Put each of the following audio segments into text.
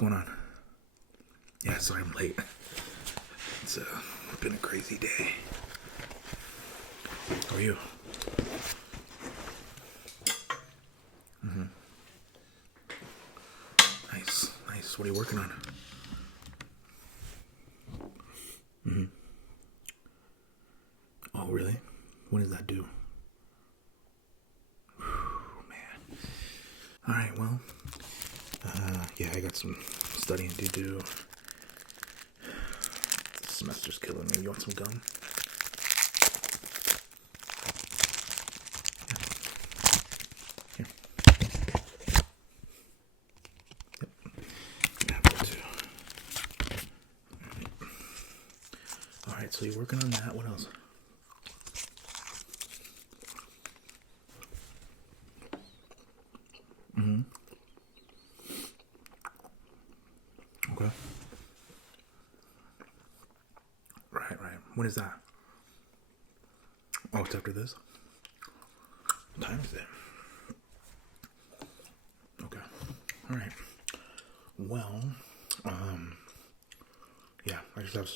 going on? Yeah, sorry I'm late. It's been a crazy day. How are you? Nice, nice. What are you working on? Oh, really? What does that do? Whew, man. All right, well, yeah, I got some studying to do. The semester's killing me. You want some gum? Here. Yep. Apple too. All right, so you're working on that. What else? Okay. Right. When is that? Oh, it's after this? What time is it? Okay. Alright. Well, yeah, I just have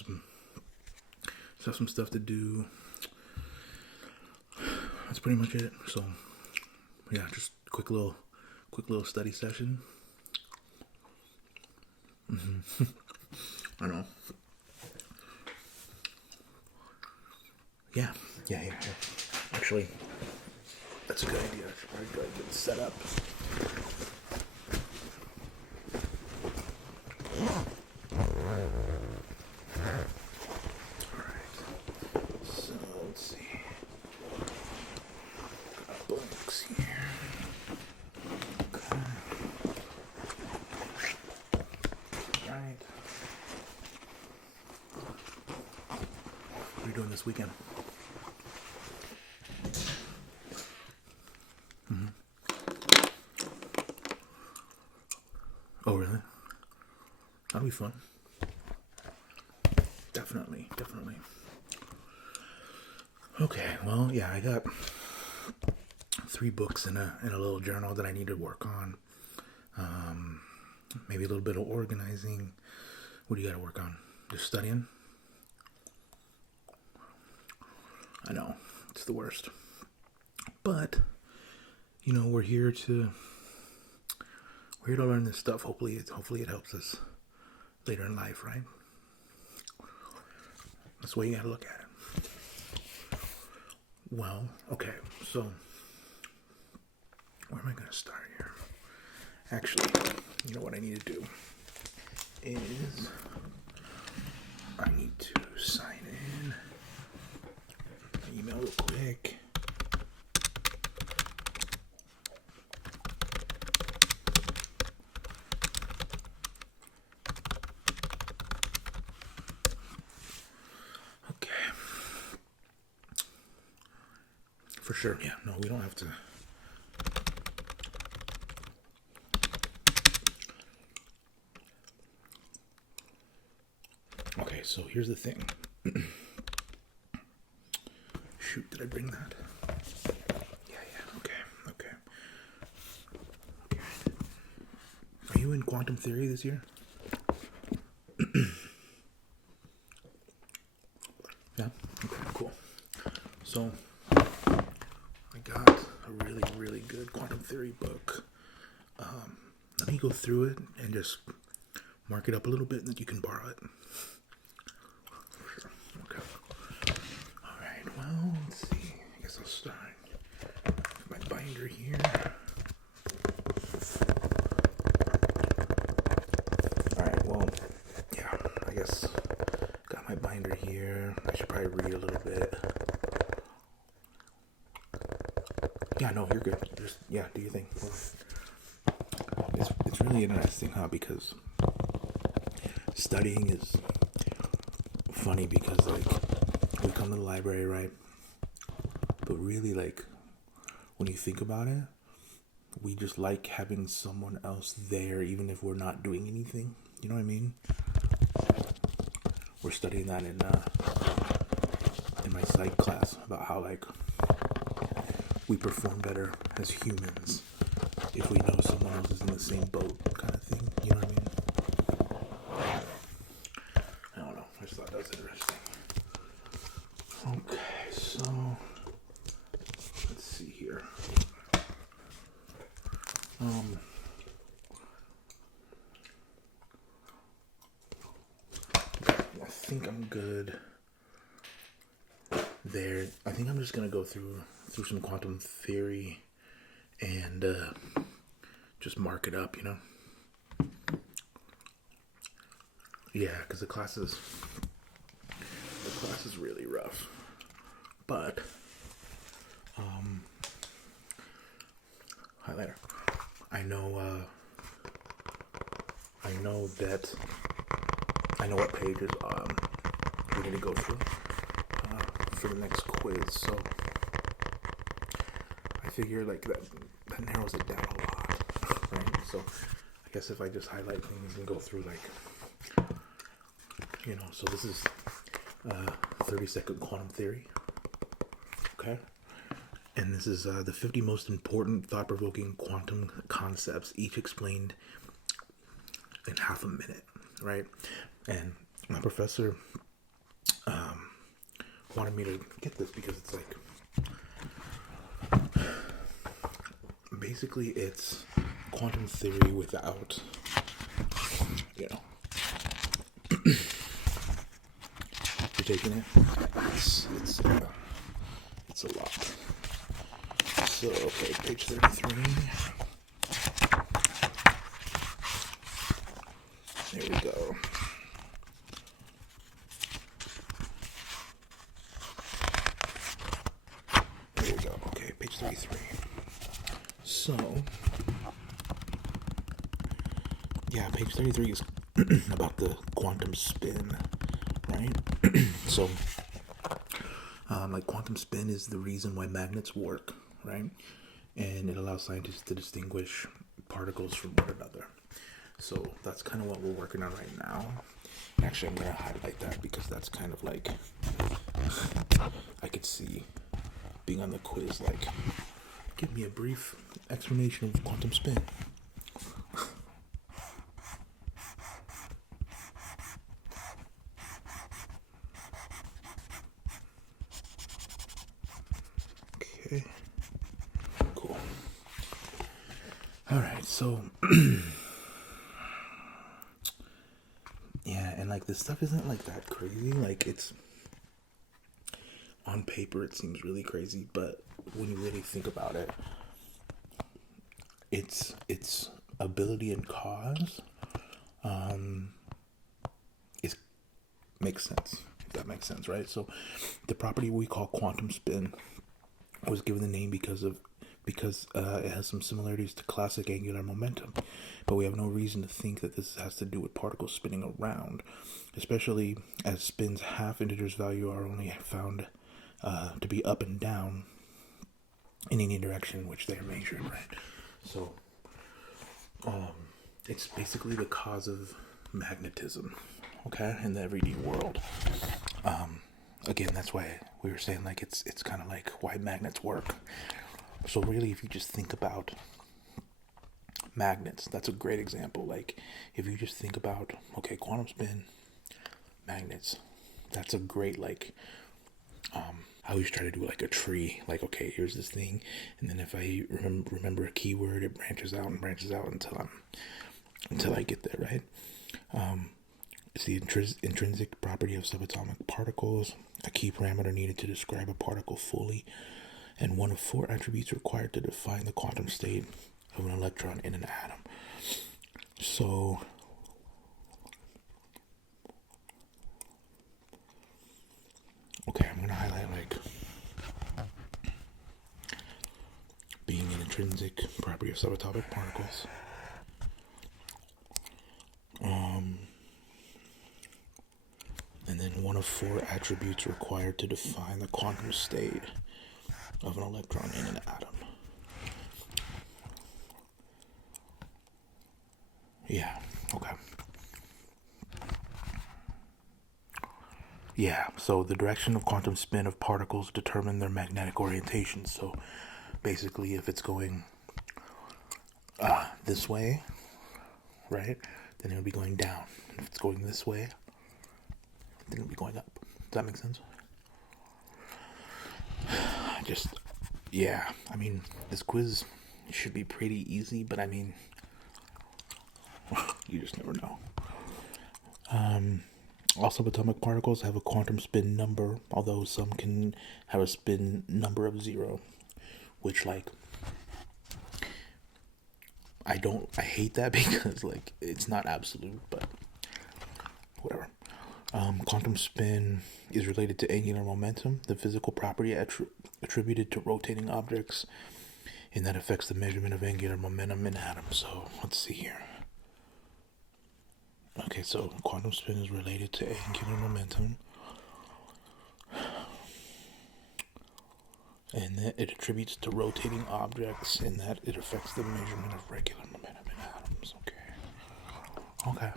some stuff to do. That's pretty much it. So, yeah, just quick little study session. I know. Yeah. Actually, that's a good idea. I should probably go get it set up. Alright. So, let's see. Got books here. Okay. Right. What are you doing this weekend? Oh, really? That'll be fun. Definitely. Okay, well, yeah, I got 3 books in a little journal that I need to work on. Maybe a little bit of organizing. What do you got to work on? Just studying? I know, it's the worst. But, we're here to learn this stuff. Hopefully it helps us later in life, right? That's the way you gotta look at it. Well, okay, so where am I gonna start here? Actually, you know what I need to do is I need to sign in. Email real quick. For sure, yeah. No, we don't have to. Okay, so here's the thing. Shoot, did I bring that? Yeah, okay. Are you in quantum theory this year? Yeah? Okay, cool. So, I got a really good quantum theory book. Let me go through it and just mark it up a little bit, and then you can borrow it. Sure. Okay. All right. Well, let's see. I guess I'll start with my binder here. All right. Well, yeah. I guess got my binder here. I should probably read a little bit. Yeah, no, you're good. Just, yeah, do your thing. It's really interesting, huh? Because studying is funny because, like, we come to the library, right? But really, like, when you think about it, we just like having someone else there, even if we're not doing anything. You know what I mean? We're studying that in my psych class about how, like, we perform better as humans if we know someone else is in the same boat, kind of thing. You know what I mean? I think I'm good there. I think I'm just gonna go through some quantum theory and just mark it up, you know. Yeah, because the class is really rough, but highlighter. I know what pages we need to go through for the next quiz. So I figure like that narrows it down a lot, right? So I guess if I just highlight things and go through like, you know, so this is 30-second quantum theory, okay? And this is the 50 most important thought-provoking quantum concepts, each explained in half a minute, right? And my professor wanted me to get this because it's like, basically it's quantum theory without, you know, you're taking it, it's a lot. So, okay, page 33. There we go. There we go. Okay, page 33. So, yeah, page 33 is about the quantum spin, right? So, like quantum spin is the reason why magnets work, right? And it allows scientists to distinguish particles from one another. So that's kind of what we're working on right now. Actually, I'm going to highlight that because that's kind of like, I could see being on the quiz, like, give me a brief explanation of quantum spin. Okay, cool. All right, so yeah, and like this stuff isn't like that crazy. Like it's on paper, it seems really crazy, but when you really think about it, its ability and cause is makes sense. If that makes sense, right? So the property we call quantum spin was given the name because it has some similarities to classic angular momentum, but we have no reason to think that this has to do with particles spinning around, especially as spin's half integers value are only found to be up and down in any direction in which they are measured, right? So it's basically the cause of magnetism, okay, in the everyday world. Again, that's why we were saying like it's kind of like why magnets work. So really, if you just think about magnets, that's a great example. Like if you just think about, okay, quantum spin, magnets, that's a great like, I always try to do like a tree, like, okay, here's this thing, and then if I remember a keyword, it branches out until I get there, right? It's the intrinsic property of subatomic particles, a key parameter needed to describe a particle fully, and one of 4 attributes required to define the quantum state of an electron in an atom. So, okay, I'm going to highlight like being an intrinsic property of subatomic particles. And then one of 4 attributes required to define the quantum state of an electron in an atom. Yeah, okay. Yeah, so the direction of quantum spin of particles determine their magnetic orientation. So basically, if it's going this way, right, then it would be going down. If it's going this way, then it would be going up. Does that make sense? Yeah, I mean, this quiz should be pretty easy, but I mean, you just never know. All subatomic particles have a quantum spin number, although some can have a spin number of 0, which, like, I hate that because, like, it's not absolute, but whatever. Quantum spin is related to angular momentum, the physical property attributed to rotating objects, and that affects the measurement of angular momentum in atoms. So let's see here. Okay, so quantum spin is related to angular momentum, and that it attributes to rotating objects, and that it affects the measurement of regular momentum in atoms. Okay.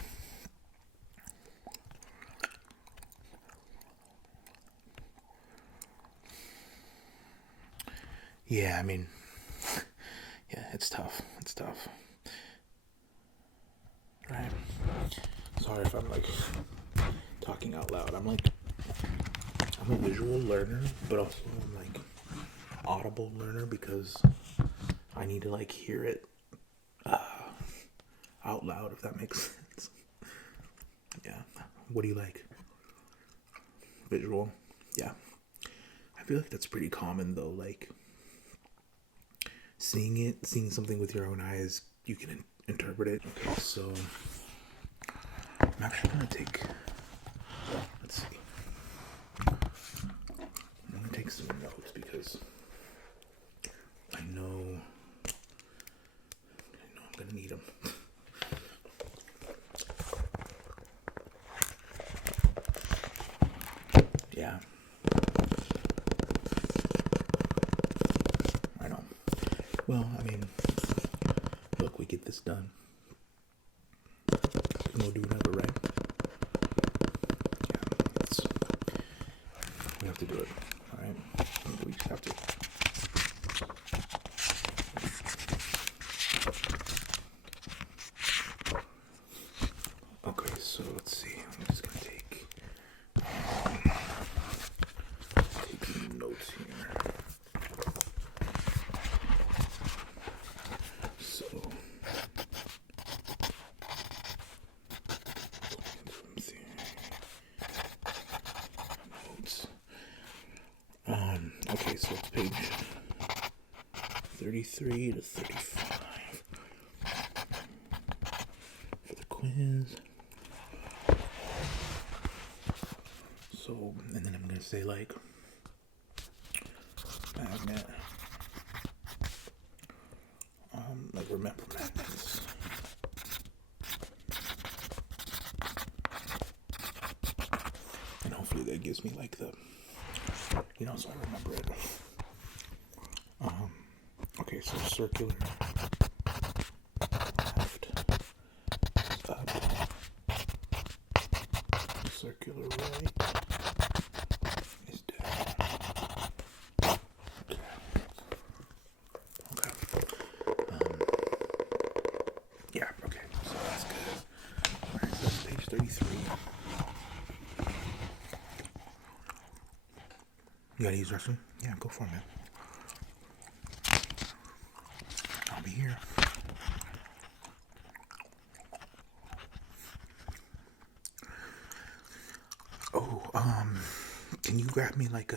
Yeah, I mean, yeah, it's tough. Right. Sorry if I'm, like, talking out loud. I'm a visual learner, but also I'm, like, audible learner because I need to, like, hear it out loud, if that makes sense. Yeah. What do you like? Visual? Yeah. I feel like that's pretty common, though. Like, seeing something with your own eyes, you can interpret it. Okay, so I'm actually gonna take, let's see, I'm gonna take some notes because I know I'm gonna need them. Yeah. I know. Well, I mean, look, we get this done. We can go do whatever, right? Yeah, we have to do it, alright? We just have to. Okay, so let's see. I'm just gonna take some notes here. So, notes. Okay, so it's page 33 to 35 for the quiz. So, and then I'm gonna say, like, magnet. Like, remember magnets. And hopefully that gives me, like, the, so I remember it. Okay, so circular left, up, circular right is down. Yeah, okay, so that's good. Alright, so that's page 33. You gotta use restroom? Yeah, go for it, man. I'll be here. Oh, can you grab me, like,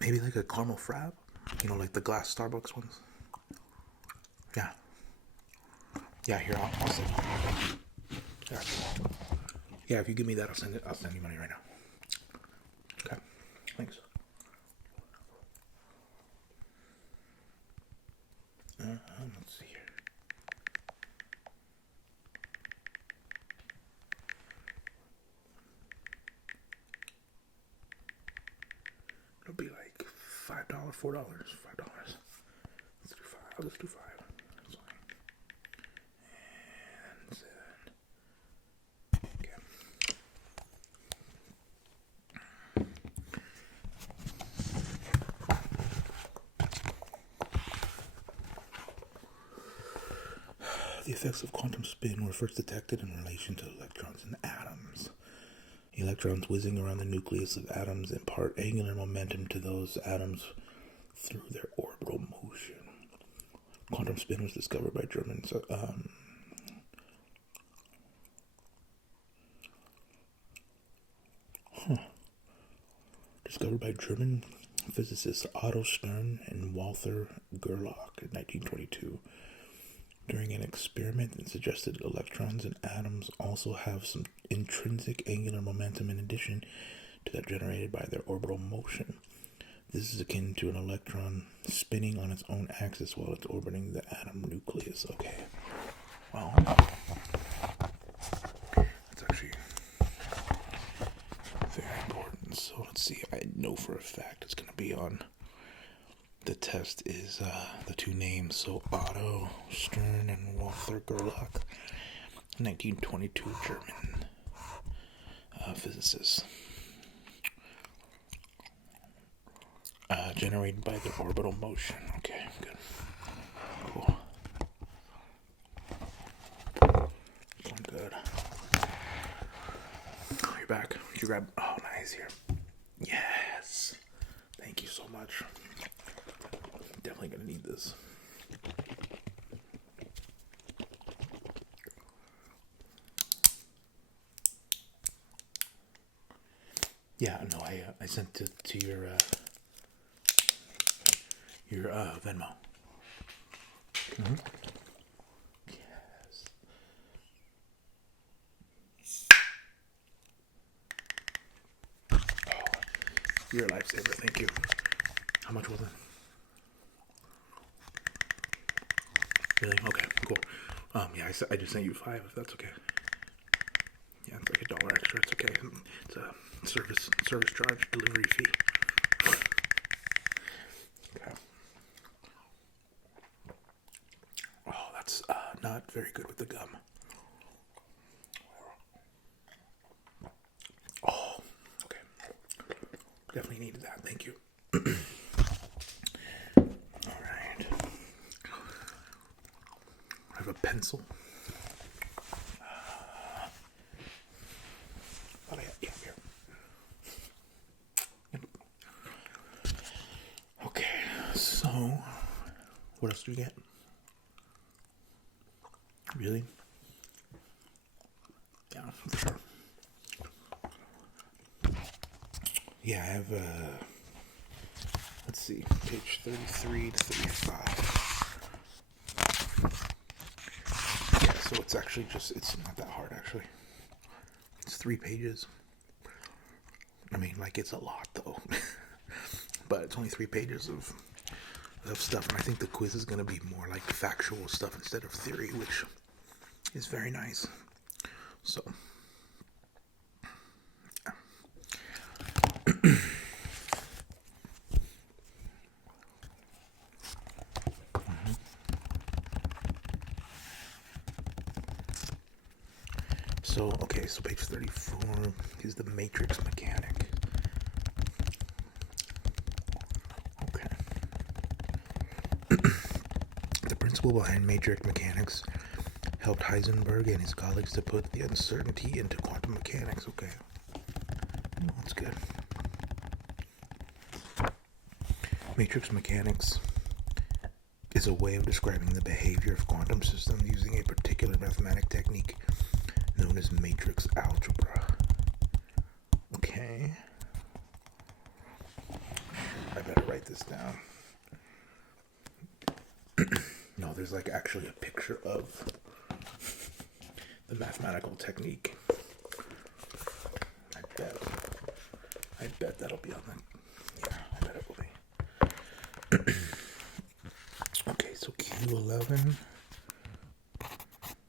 maybe like a caramel frap? Like the glass Starbucks ones? Yeah. Yeah, here, I'll send you. Yeah, if you give me that, I'll send you money right now. Okay, thanks. Let's see here. It'll be like $5, $4, $5. Let's do 5. I'll just do 5. That's fine. And then, okay. The effects of quantum spin were first detected in relation to electrons and atoms. Electrons whizzing around the nucleus of atoms impart angular momentum to those atoms through their orbital motion. Quantum spin was discovered by German discovered by German physicists Otto Stern and Walther Gerlach in 1922 during an experiment that suggested electrons and atoms also have some intrinsic angular momentum in addition to that generated by their orbital motion. This is akin to an electron spinning on its own axis while it's orbiting the atom nucleus. Okay. Well, that's actually very important. So let's see. I know for a fact it's going to be on. The test is the two names. So Otto Stern and Walther Gerlach, 1922 German physicists. Generated by their orbital motion. Okay, good. Cool. Going good. Oh, you're back. Did you grab? Oh, nice here. Yes. Thank you so much. Definitely gonna need this. Yeah, no, I sent it to your Venmo. Mm-hmm. Yes. Oh, you're a lifesaver. Thank you. How much was it? Really? Okay, cool. Yeah, I just sent you 5 if that's okay. Yeah, it's like $1 extra. It's okay. It's a service charge delivery fee. Okay. Oh, that's not very good with the gum. Oh, okay. Definitely needed that. Thank you. All right. I have a pencil. Yeah, here. Okay, so what else do we get? Really? Yeah, for sure. Yeah, I have let's see, page 33 to 35. Yeah, so it's actually it's not that hard actually. It's 3 pages. I mean, like, it's a lot though. But it's only 3 pages of stuff, and I think the quiz is going to be more like factual stuff instead of theory, which is very nice. So, so page 34 is the matrix mechanic. Okay. The principle behind matrix mechanics helped Heisenberg and his colleagues to put the uncertainty into quantum mechanics. Okay. Well, that's good. Matrix mechanics is a way of describing the behavior of quantum systems using a particular mathematical technique known as matrix algebra. Okay. I better write this down. No, there's like actually a picture of the mathematical technique. I bet that'll be on the, yeah, I bet it will be. Okay, so Q11,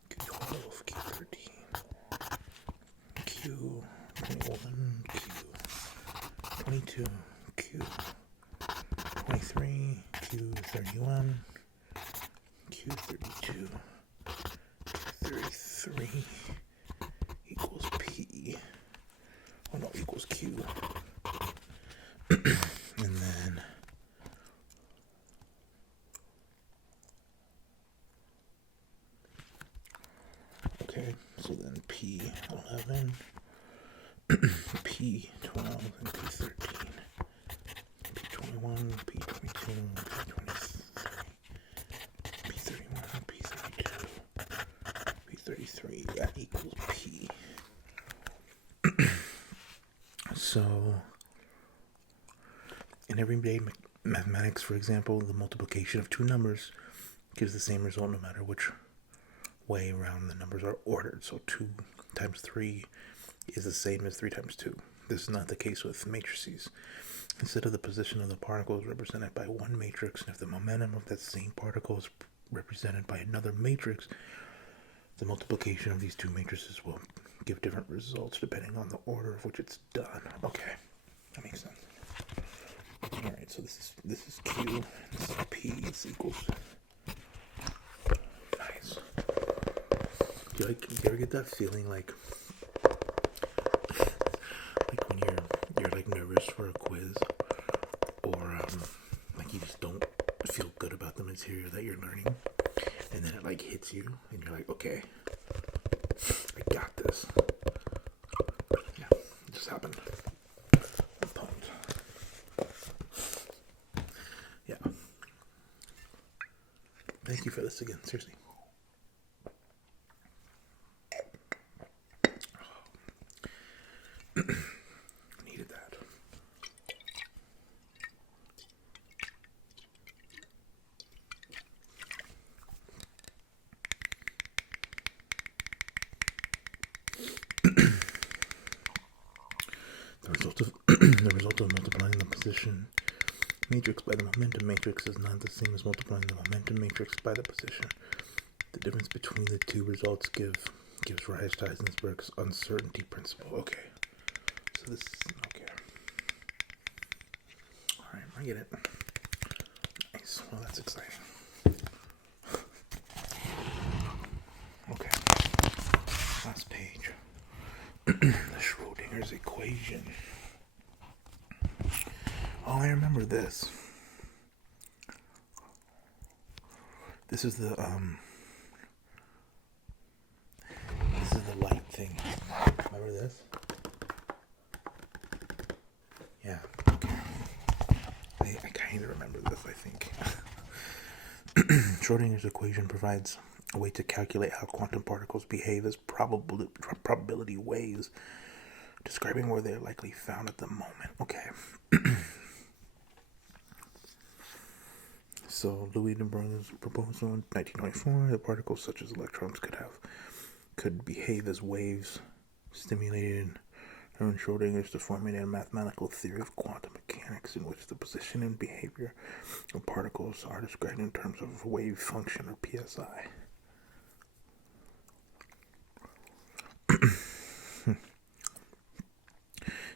Q12, Q13, Q21, Q22, Q23, Q31, Q32, Q33 equals P. Oh no, equals Q. And then okay, so then P11, P12, and P13, P21, P22, P23, P31, P32, P33, that equals P. So In everyday mathematics, for example, the multiplication of two numbers gives the same result no matter which way around the numbers are ordered. So 2 times 3 is the same as 3 times 2. This is not the case with matrices. Instead of the position of the particle is represented by one matrix, and if the momentum of that same particle is represented by another matrix, the multiplication of these two matrices will give different results depending on the order of which it's done. Okay, that makes sense. Alright, so this is Q, this is P, is equals. Nice. Do you ever get that feeling like when you're like nervous for a quiz, or like you just don't feel good about the material that you're learning, and then it like hits you and you're like, okay, I got this. Yeah, it just happened. I'm pumped. Yeah. Thank you for this again, seriously. Needed that. The result of multiplying the position matrix by the momentum matrix is not the same as multiplying the momentum matrix by the position. The difference between the two results gives rise to Heisenberg's uncertainty principle. Okay. So this is okay. Alright, I get it. Nice. Well, that's exciting. Okay. Last page. The Schrodinger's equation. Oh, I remember this. This is the light thing. Remember this? Yeah. Okay. I kind of remember this, I think. Schrodinger's equation provides a way to calculate how quantum particles behave as probability waves, describing where they're likely found at the moment. Okay. So Louis de Broglie's proposal in 1924 that particles such as electrons could behave as waves stimulated in Schrodinger's to formulate a mathematical theory of quantum mechanics in which the position and behavior of particles are described in terms of wave function or psi.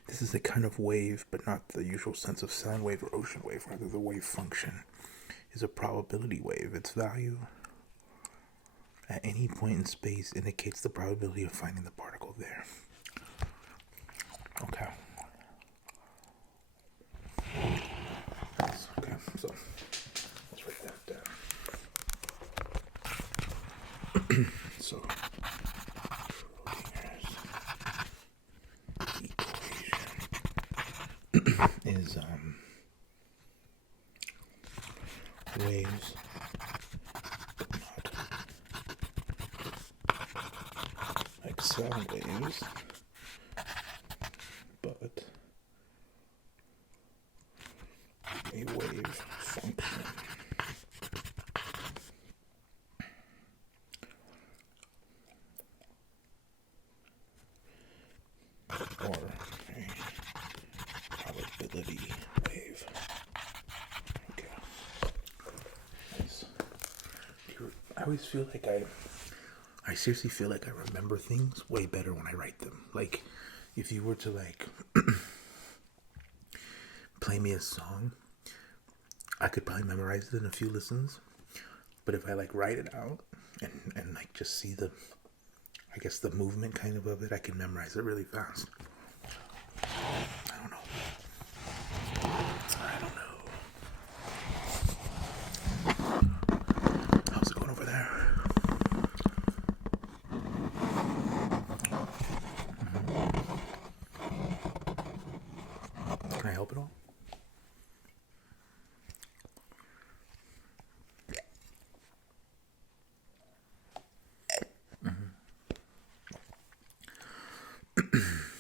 This is a kind of wave, but not the usual sense of sound wave or ocean wave. Rather, the wave function is a probability wave. Its value at any point in space indicates the probability of finding the particle there. Okay. Okay, so let's write that down. So Schrodinger's equation is waves, not like sound waves, but a wave function. Or a probability wave. Okay. Nice. I always feel like I seriously feel like I remember things way better when I write them. Like, if you were to like play me a song, I could probably memorize it in a few listens. But if I like write it out and like just see the, I guess the movement kind of it, I can memorize it really fast. I don't know. How's it going over there? Can I help at all?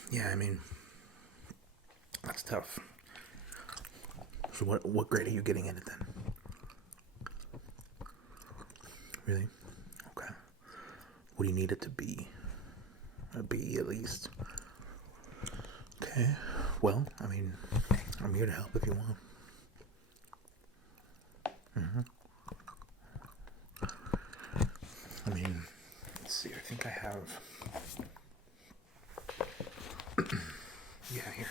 Yeah, I mean, that's tough. So what grade are you getting in it then? Really? Okay. What do you need it to be? A B at least. Okay. Well, I mean, I'm here to help if you want. I mean, let's see. I think I have. Yeah, here.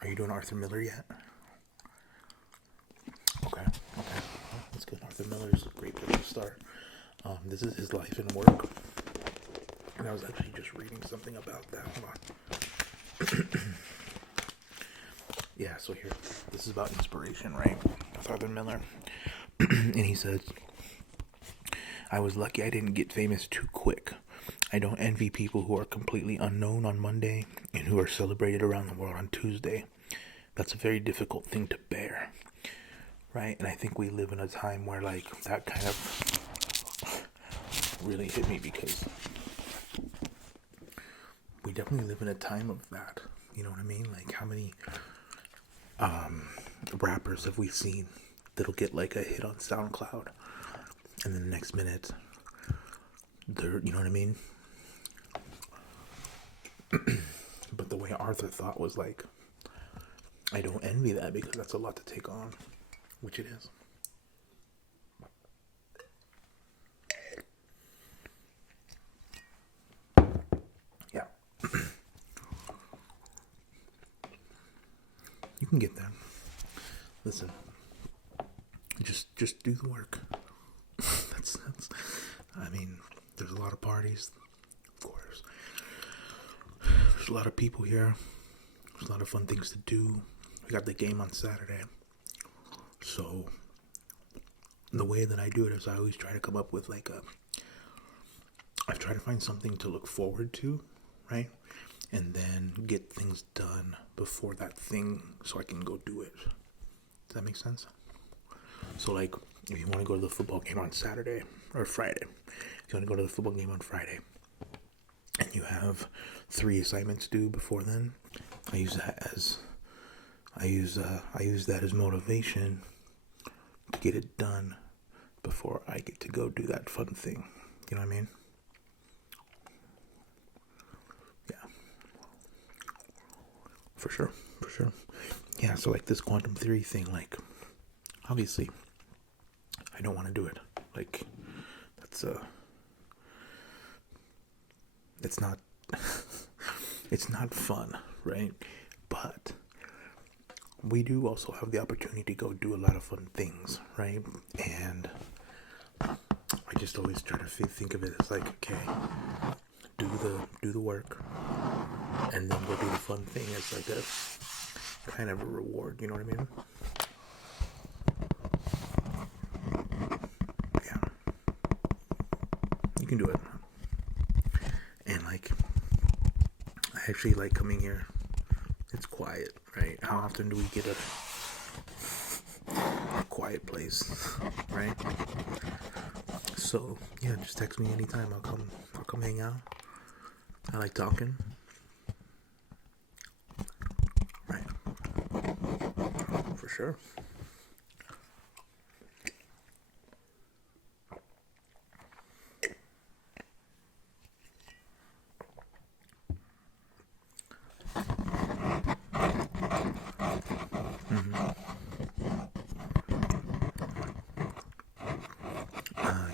Are you doing Arthur Miller yet? Okay. Well, that's good. Arthur Miller's a great place to start. This is his life and work. And I was actually just reading something about that. Hold on. Yeah, so here. This is about inspiration, right? With Arthur Miller. And he says, I was lucky I didn't get famous too quick. I don't envy people who are completely unknown on Monday and who are celebrated around the world on Tuesday. That's a very difficult thing to bear, right? And I think we live in a time where, like, that kind of really hit me because we definitely live in a time of that. You know what I mean? Like, how many rappers have we seen that'll get, like, a hit on SoundCloud and then the next minute they're, you know what I mean? But the way Arthur thought was like, I don't envy that because that's a lot to take on, which it is. Yeah. You can get there. Listen, just do the work. that's I mean, there's a lot of parties, of course. There's a lot of people here. There's a lot of fun things to do. We got the game on Saturday. So the way that I do it is I always try to come up with like I try to find something to look forward to, right? And then get things done before that thing so I can go do it. Does that make sense? So like, if you want to go to the football game on Saturday or Friday, if you want to go to the football game on Friday and you have 3 assignments due before then, I use that as motivation to get it done before I get to go do that fun thing. You know what I mean? Yeah. For sure. Yeah, so like this quantum theory thing, like, obviously, I don't want to do it. Like, that's, it's not, it's not fun, right? But we do also have the opportunity to go do a lot of fun things, right? And I just always try to think of it as like, okay, do the work, and then go do the fun thing as like a kind of a reward. You know what I mean? Yeah, you can do it. And like, I actually like coming here. It's quiet, right? How often do we get a quiet place, right? So yeah, just text me anytime. I'll come hang out. I like talking. Right. For sure.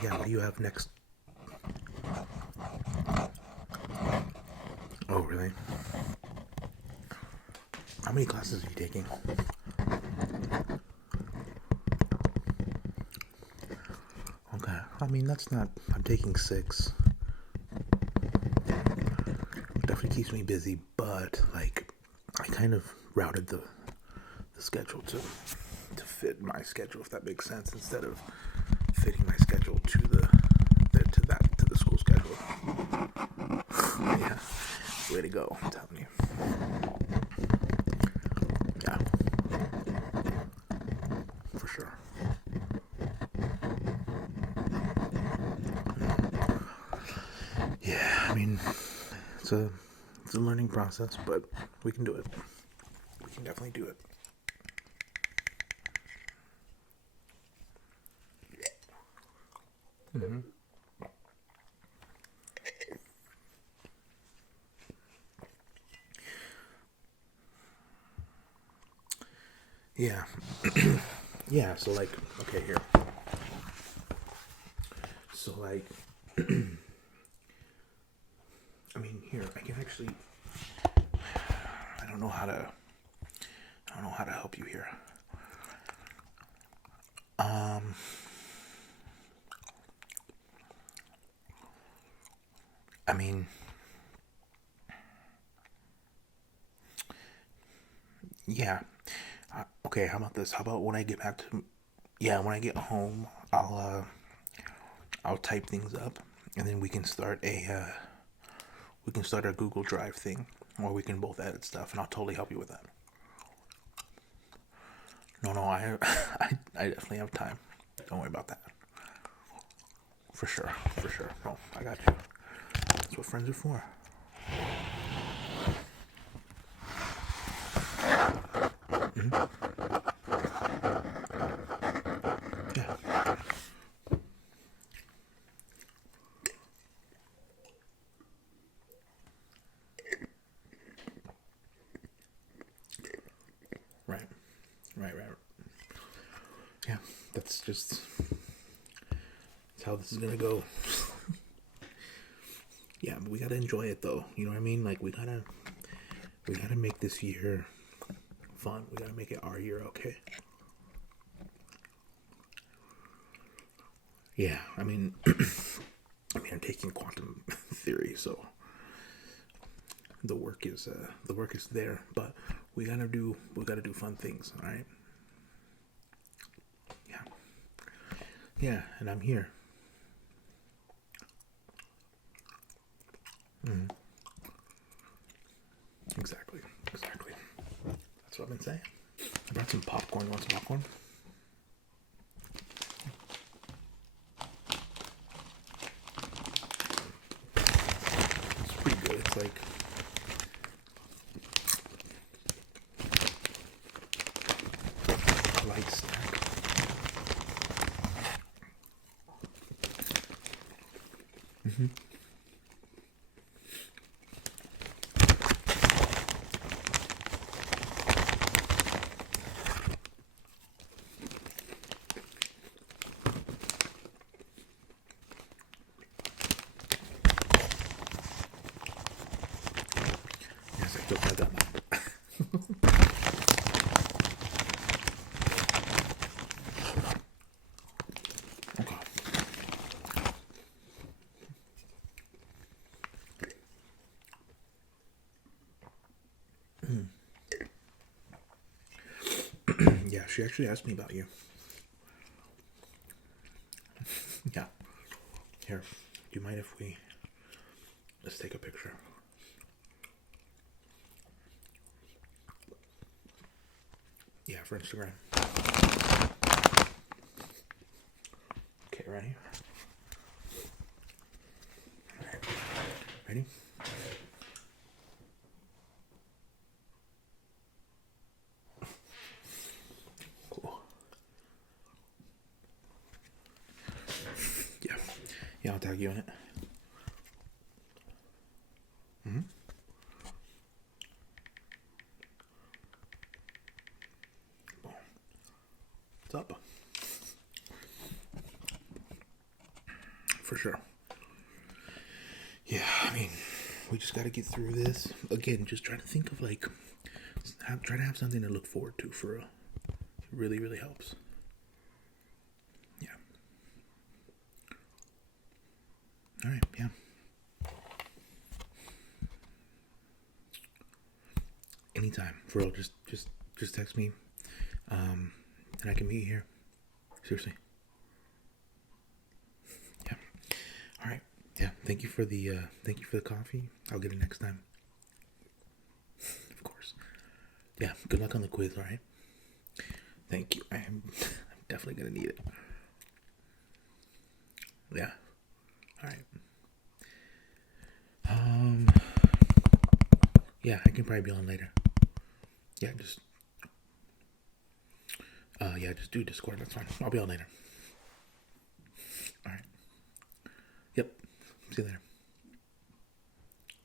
Yeah, what do you have next? Oh, really? How many classes are you taking? Okay, I mean, that's not, I'm taking 6. Definitely keeps me busy, but like, I kind of routed the schedule to fit my schedule, if that makes sense, instead of fitting my schedule to the school schedule. Yeah, way to go, I'm telling you. Yeah, for sure. Yeah, I mean, it's a learning process, but we can do it. We can definitely do it. Mm-hmm. Yeah. Yeah, so like, okay, here. So like, I mean, here, I can actually, I don't know how to help you here. I mean, yeah. Okay, how about this? How about when I get back to, yeah, when I get home, I'll type things up, and then we can start a Google Drive thing, or we can both edit stuff, and I'll totally help you with that. No, I I definitely have time. Don't worry about that. For sure, for sure. No, I got you. That's what friends are for. Mm-hmm. Yeah. Right. Right. Yeah. That's how this is gonna go. Yeah, but we gotta enjoy it though. You know what I mean? Like we gotta make this year fun. We gotta make it our year, okay? Yeah, I mean, I'm taking quantum theory, so the work is there, but we gotta do fun things, all right? Yeah, and I'm here. Mm. Exactly. That's what I've been saying. I brought some popcorn. You want some popcorn? It's pretty good. It's like a light snack. Mm-hmm. Yes, I took my gun. Okay. Yeah, she actually asked me about you. Yeah. Here, do you mind if let's take a picture? Yeah, for Instagram. Okay, ready? All right. Ready? Cool. Yeah. Yeah, I'll tag you in it. Mm-hmm. What's up? For sure. Yeah, I mean, we just got to get through this. Again, just try to think of like, try to have something to look forward to for real. It really, really helps. Yeah. All right. Yeah. Anytime, for real. Just text me, and I can meet you here. Seriously. Yeah. All right. Yeah. Thank you for the coffee. I'll get it next time. Of course. Yeah. Good luck on the quiz. All right. Thank you. I'm definitely gonna need it. Yeah. All right. Yeah, I can probably be on later. Yeah, just do Discord. That's fine. I'll be on later. All right. See you later.